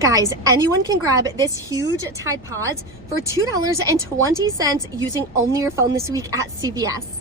Guys, anyone can grab this huge Tide Pods for $2.20 using only your phone this week at CVS.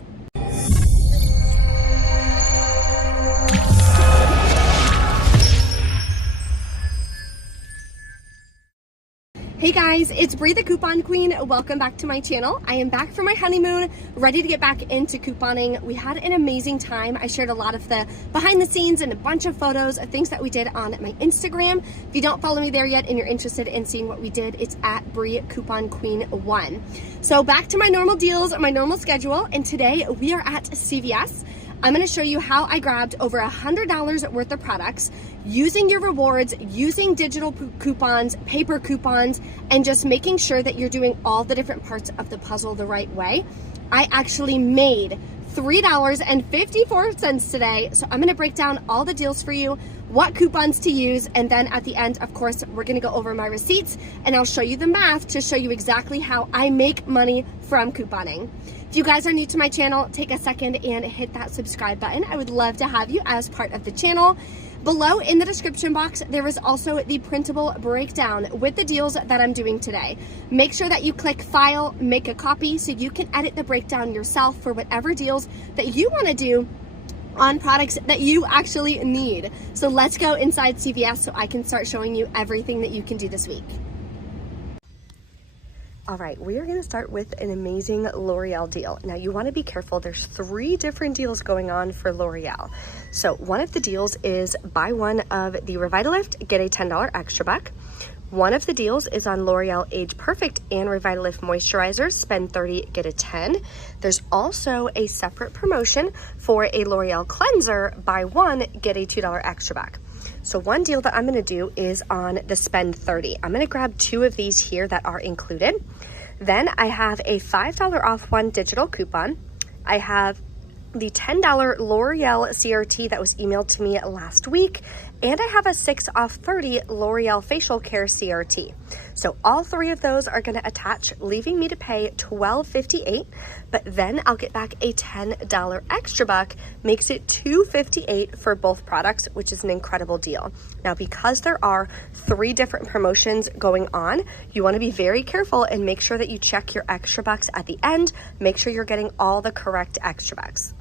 Hey guys, it's Bree the Coupon Queen. Welcome back to my channel. I am back from my honeymoon, ready to get back into couponing. We had an amazing time. I shared a lot of the behind the scenes and a bunch of photos of things that we did on my Instagram. If you don't follow me there yet and you're interested in seeing what we did, it's at Bree Coupon Queen 1. So back to my normal deals, my normal schedule, and today we are at CVS. I'm gonna show you how I grabbed over $100 worth of products using your rewards, using digital coupons, paper coupons, and just making sure that you're doing all the different parts of the puzzle the right way. I actually made $3.54 today. So I'm gonna break down all the deals for you, what coupons to use, and then at the end, of course, we're gonna go over my receipts and I'll show you the math to show you exactly how I make money from couponing. If you guys are new to my channel, take a second and hit that subscribe button. I would love to have you as part of the channel. Below in the description box, there is also the printable breakdown with the deals that I'm doing today. Make sure that you click File, make a copy so you can edit the breakdown yourself for whatever deals that you want to do on products that you actually need. So let's go inside CVS so I can start showing you everything that you can do this week. All right, we are gonna start with an amazing L'Oreal deal. Now you wanna be careful, there's 3 different deals going on for L'Oreal. So one of the deals is buy one of the Revitalift, get a $10 extra buck. One of the deals is on L'Oreal Age Perfect and Revitalift moisturizers, spend 30, get a 10. There's also a separate promotion for a L'Oreal cleanser, buy one, get a $2 extra buck. So one deal that I'm gonna do is on the spend 30. I'm gonna grab 2 of these here that are included. Then I have a $5 off one digital coupon. I have the $10 L'Oreal CRT that was emailed to me last week, and I have a 6 off 30 L'Oreal Facial Care CRT. So all 3 of those are gonna attach, leaving me to pay $12.58, but then I'll get back a $10 extra buck, makes it $2.58 for both products, which is an incredible deal. Now, because there are 3 different promotions going on, you wanna be very careful and make sure that you check your extra bucks at the end, make sure you're getting all the correct extra bucks.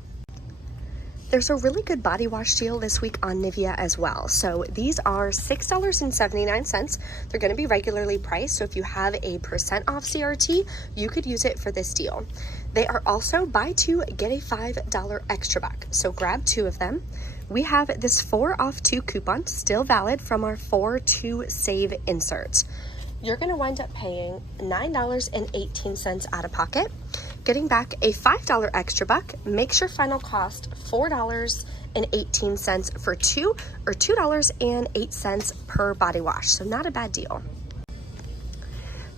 There's a really good body wash deal this week on Nivea as well. So these are $6.79. They're gonna be regularly priced. So if you have a % off CRT, you could use it for this deal. They are also buy 2, get a $5 extra buck. So grab 2 of them. We have this 4 off 2 coupon still valid from our 4 to save inserts. You're gonna wind up paying $9.18 out of pocket, getting back a $5 extra buck, makes your final cost $4.18 for 2, or $2.08 per body wash. So not a bad deal.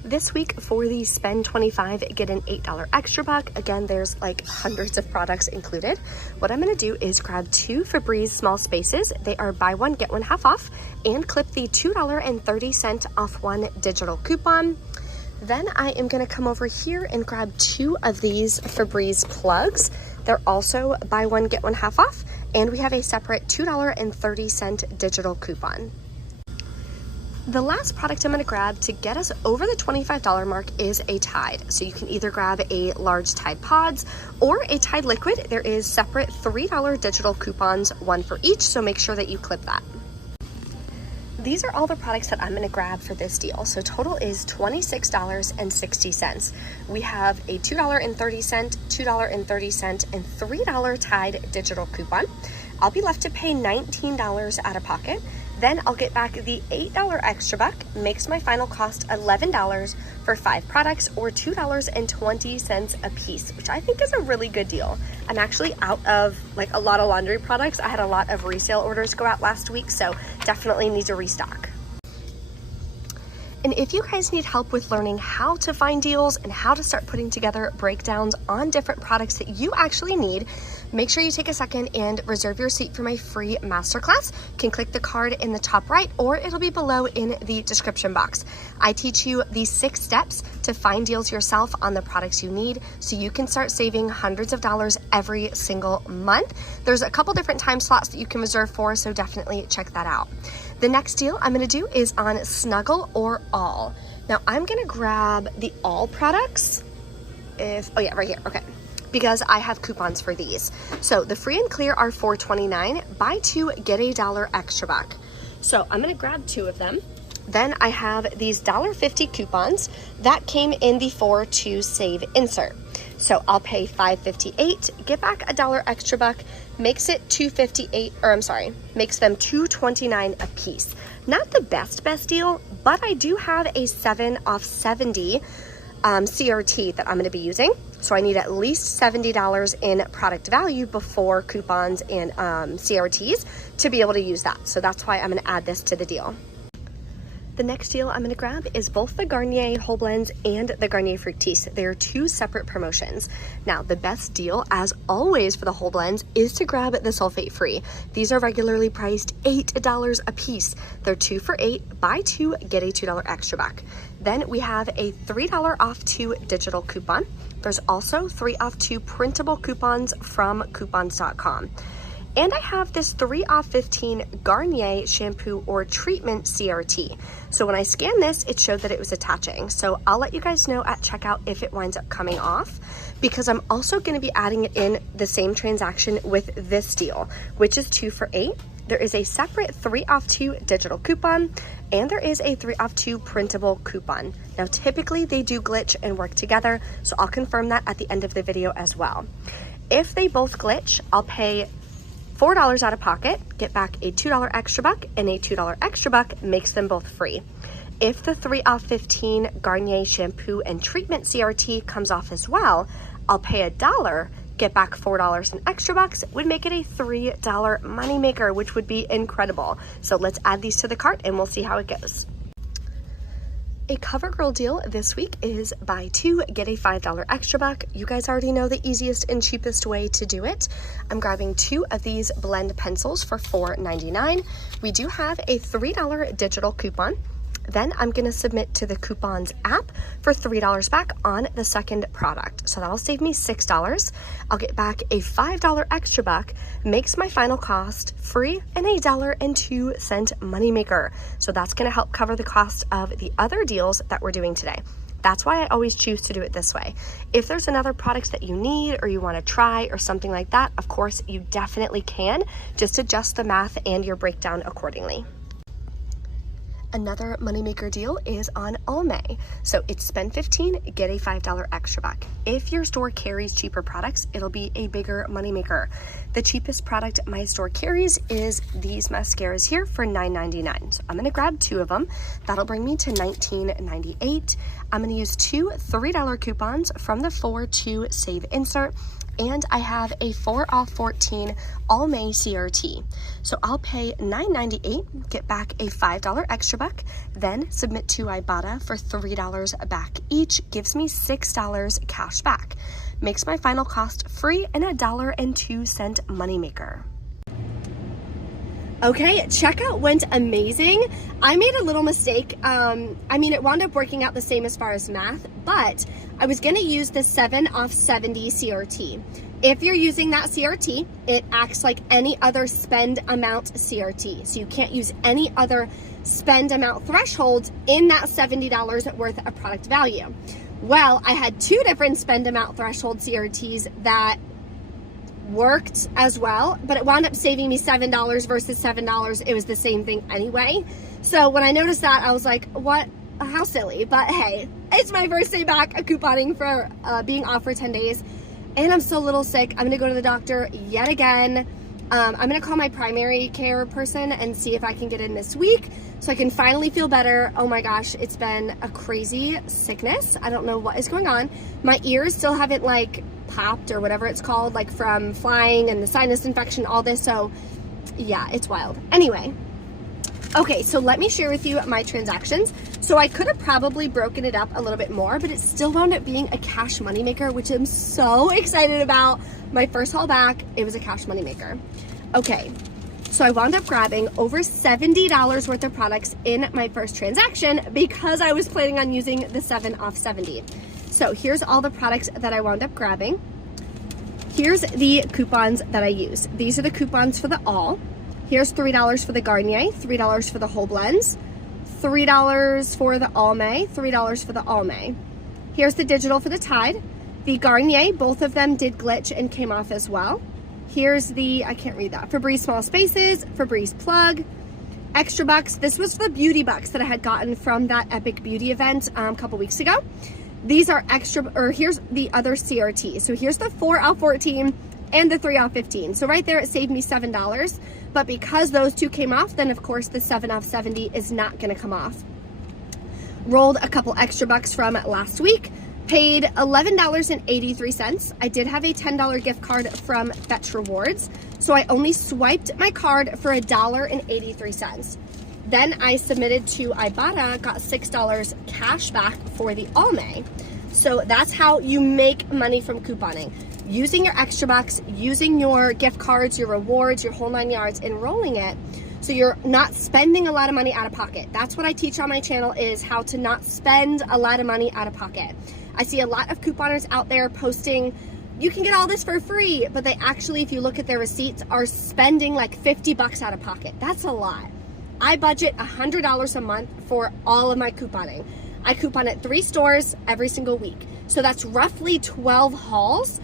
This week for the spend 25, get an $8 extra buck. Again, there's like hundreds of products included. What I'm gonna do is grab 2 Febreze small spaces. They are buy one, get one half off, and clip the $2.30 off one digital coupon. Then I am gonna come over here and grab 2 of these Febreze plugs. They're also buy one, get one half off, and we have a separate $2.30 digital coupon. The last product I'm gonna grab to get us over the $25 mark is a Tide. So you can either grab a large Tide Pods or a Tide Liquid. There is separate $3 digital coupons, 1 for each, so make sure that you clip that. These are all the products that I'm gonna grab for this deal. So total is $26.60. We have a $2.30, $2.30, and $3 Tide digital coupon. I'll be left to pay $19 out of pocket. Then I'll get back the $8 extra buck, makes my final cost $11 for 5 products, or $2.20 a piece, which I think is a really good deal. I'm actually out of like a lot of laundry products. I had a lot of resale orders go out last week, so definitely need to restock. And if you guys need help with learning how to find deals and how to start putting together breakdowns on different products that you actually need, make sure you take a second and reserve your seat for my free masterclass. You can click the card in the top right, or it'll be below in the description box. I teach you these 6 steps to find deals yourself on the products you need so you can start saving hundreds of dollars every single month. There's a couple different time slots that you can reserve for, so definitely check that out. The next deal I'm gonna do is on Snuggle or All. Now I'm gonna grab the All products. Oh yeah, right here, okay. Because I have coupons for these. So the free and clear are $4.29. Buy two, get $1 extra back. So I'm gonna grab 2 of them. Then I have these $1.50 coupons that came in the 4-2 save insert. So I'll pay $5.58, get back $1 extra buck, makes it $2.58, or I'm sorry, makes them $2.29 a piece. Not the best deal, but I do have a 7 off 70 CRT that I'm gonna be using. So I need at least $70 in product value before coupons and CRTs to be able to use that. So that's why I'm gonna add this to the deal. The next deal I'm gonna grab is both the Garnier Whole Blends and the Garnier Fructis. They are 2 separate promotions. Now, the best deal, as always for the Whole Blends, is to grab the sulfate free. These are regularly priced $8 a piece. They're 2 for $8, buy 2, get a $2 extra back. Then we have a $3 off 2 digital coupon. There's also 3 off 2 printable coupons from coupons.com. And I have this 3 off 15 Garnier shampoo or treatment CRT. So when I scanned this, it showed that it was attaching. So I'll let you guys know at checkout if it winds up coming off, because I'm also gonna be adding it in the same transaction with this deal, which is 2 for $8. There is a separate 3 off 2 digital coupon, and there is a 3 off 2 printable coupon. Now, typically they do glitch and work together, so I'll confirm that at the end of the video as well. If they both glitch, I'll pay $4 out of pocket, get back a $2 extra buck, and a $2 extra buck makes them both free. If the 3 off 15 Garnier shampoo and treatment CRT comes off as well, I'll pay $1, get back $4 in extra bucks, would make it a $3 moneymaker, which would be incredible. So let's add these to the cart and we'll see how it goes. A CoverGirl deal this week is buy 2, get a $5 extra buck. You guys already know the easiest and cheapest way to do it. I'm grabbing 2 of these blend pencils for $4.99. We do have a $3 digital coupon. Then I'm gonna submit to the coupons app for $3 back on the second product. So that'll save me $6. I'll get back a $5 extra buck, makes my final cost free, and a $1.02 moneymaker. So that's gonna help cover the cost of the other deals that we're doing today. That's why I always choose to do it this way. If there's another product that you need or you wanna try or something like that, of course you definitely can. Just adjust the math and your breakdown accordingly. Another moneymaker deal is on Almay. So it's spend $15, get a $5 extra buck. If your store carries cheaper products, it'll be a bigger moneymaker. The cheapest product my store carries is these mascaras here for $9.99. So I'm gonna grab 2 of them. That'll bring me to $19.98. I'm gonna use 2 $3 coupons from the 4-2 save insert, and I have a 4 off 14 Almay CRT. So I'll pay $9.98, get back a $5 extra buck, then submit to Ibotta for $3 back each, gives me $6 cash back. Makes my final cost free and a $1.02 moneymaker. Okay, checkout went amazing. I made a little mistake. It wound up working out the same as far as math, but I was gonna use the 7 off 70 CRT. If you're using that CRT, it acts like any other spend amount CRT. So you can't use any other spend amount thresholds in that $70 worth of product value. Well, I had 2 different spend amount threshold CRTs that worked as well, but it wound up saving me $7 versus $7. It was the same thing anyway. So when I noticed that, I was like, what? How silly. But hey, it's my first day back couponing for being off for 10 days. And I'm still a little sick. I'm gonna go to the doctor yet again. I'm gonna call my primary care person and see if I can get in this week so I can finally feel better. Oh my gosh, it's been a crazy sickness. I don't know what is going on. My ears still haven't popped or whatever it's called, from flying and the sinus infection, all this. So yeah, it's wild. Anyway, okay, so let me share with you my transactions. So I could have probably broken it up a little bit more, but it still wound up being a cash moneymaker, which I'm so excited about. My first haul back, it was a cash moneymaker. Okay, so I wound up grabbing over $70 worth of products in my first transaction because I was planning on using the 7 off 70. So here's all the products that I wound up grabbing. Here's the coupons that I use. These are the coupons for the all. Here's $3 for the Garnier, $3 for the whole blends, $3 for the Almay, $3 for the Almay. Here's the digital for the Tide. The Garnier, both of them did glitch and came off as well. Here's the, I can't read that, Febreze Small Spaces, Febreze Plug, extra bucks. This was the beauty bucks that I had gotten from that Epic Beauty event a couple weeks ago. These are extra, or here's the other CRT. So here's the 4 off 14 and the 3 off 15. So right there, it saved me $7. But because those two came off, then of course the 7 off 70 is not gonna come off. Rolled a couple extra bucks from last week. Paid $11.83. I did have a $10 gift card from Fetch Rewards, so I only swiped my card for $1.83. Then I submitted to Ibotta, got $6 cash back for the Almay. So that's how you make money from couponing. Using your extra bucks, using your gift cards, your rewards, your whole 9 yards, enrolling it, so you're not spending a lot of money out of pocket. That's what I teach on my channel, is how to not spend a lot of money out of pocket. I see a lot of couponers out there posting, you can get all this for free, but they actually, if you look at their receipts, are spending like 50 bucks out of pocket. That's a lot. I budget $100 a month for all of my couponing. I coupon at 3 stores every single week. So that's roughly 12 hauls.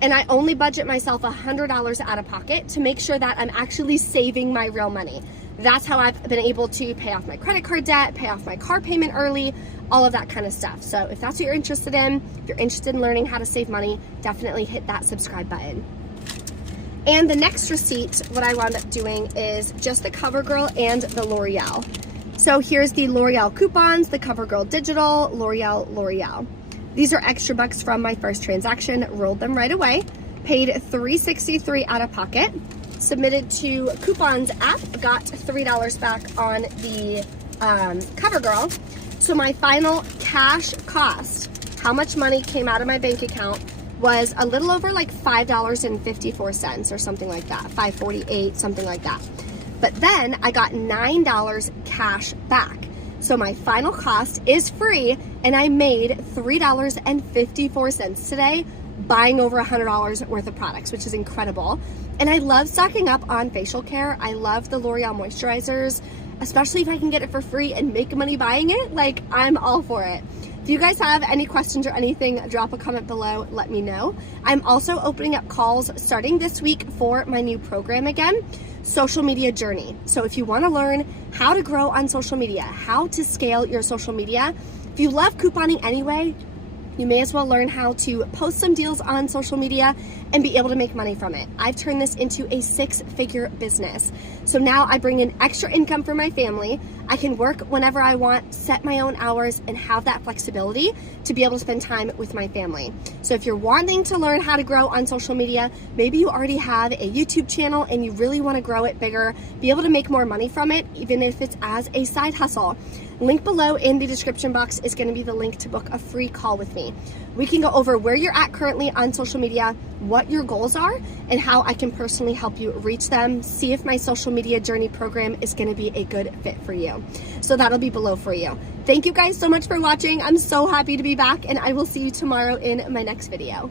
And I only budget myself $100 out of pocket to make sure that I'm actually saving my real money. That's how I've been able to pay off my credit card debt, pay off my car payment early, all of that kind of stuff. So if that's what you're interested in, if you're interested in learning how to save money, definitely hit that subscribe button. And the next receipt, what I wound up doing is just the CoverGirl and the L'Oreal. So here's the L'Oreal coupons, the CoverGirl digital, L'Oreal. These are extra bucks from my first transaction, rolled them right away, paid $3.63 out of pocket, submitted to Coupons app, got $3 back on the CoverGirl. So my final cash cost, how much money came out of my bank account, was a little over like $5.54 or something like that, $5.48, something like that. But then I got $9 cash back. So my final cost is free, and I made $3.54 today buying over $100 worth of products, which is incredible. And I love stocking up on facial care. I love the L'Oreal moisturizers, especially if I can get it for free and make money buying it. Like, I'm all for it. If you guys have any questions or anything, drop a comment below, let me know. I'm also opening up calls starting this week for my new program again, Social Media Journey. So if you want to learn how to grow on social media, how to scale your social media, if you love couponing anyway, you may as well learn how to post some deals on social media and be able to make money from it. I've turned this into a 6-figure business. So now I bring in extra income for my family. I can work whenever I want, set my own hours, and have that flexibility to be able to spend time with my family. So if you're wanting to learn how to grow on social media, maybe you already have a YouTube channel and you really want to grow it bigger, be able to make more money from it, even if it's as a side hustle. Link below in the description box is going to be the link to book a free call with me. We can go over where you're at currently on social media, what your goals are, and how I can personally help you reach them. See if my social media journey program is going to be a good fit for you. So that'll be below for you. Thank you guys so much for watching. I'm so happy to be back, and I will see you tomorrow in my next video.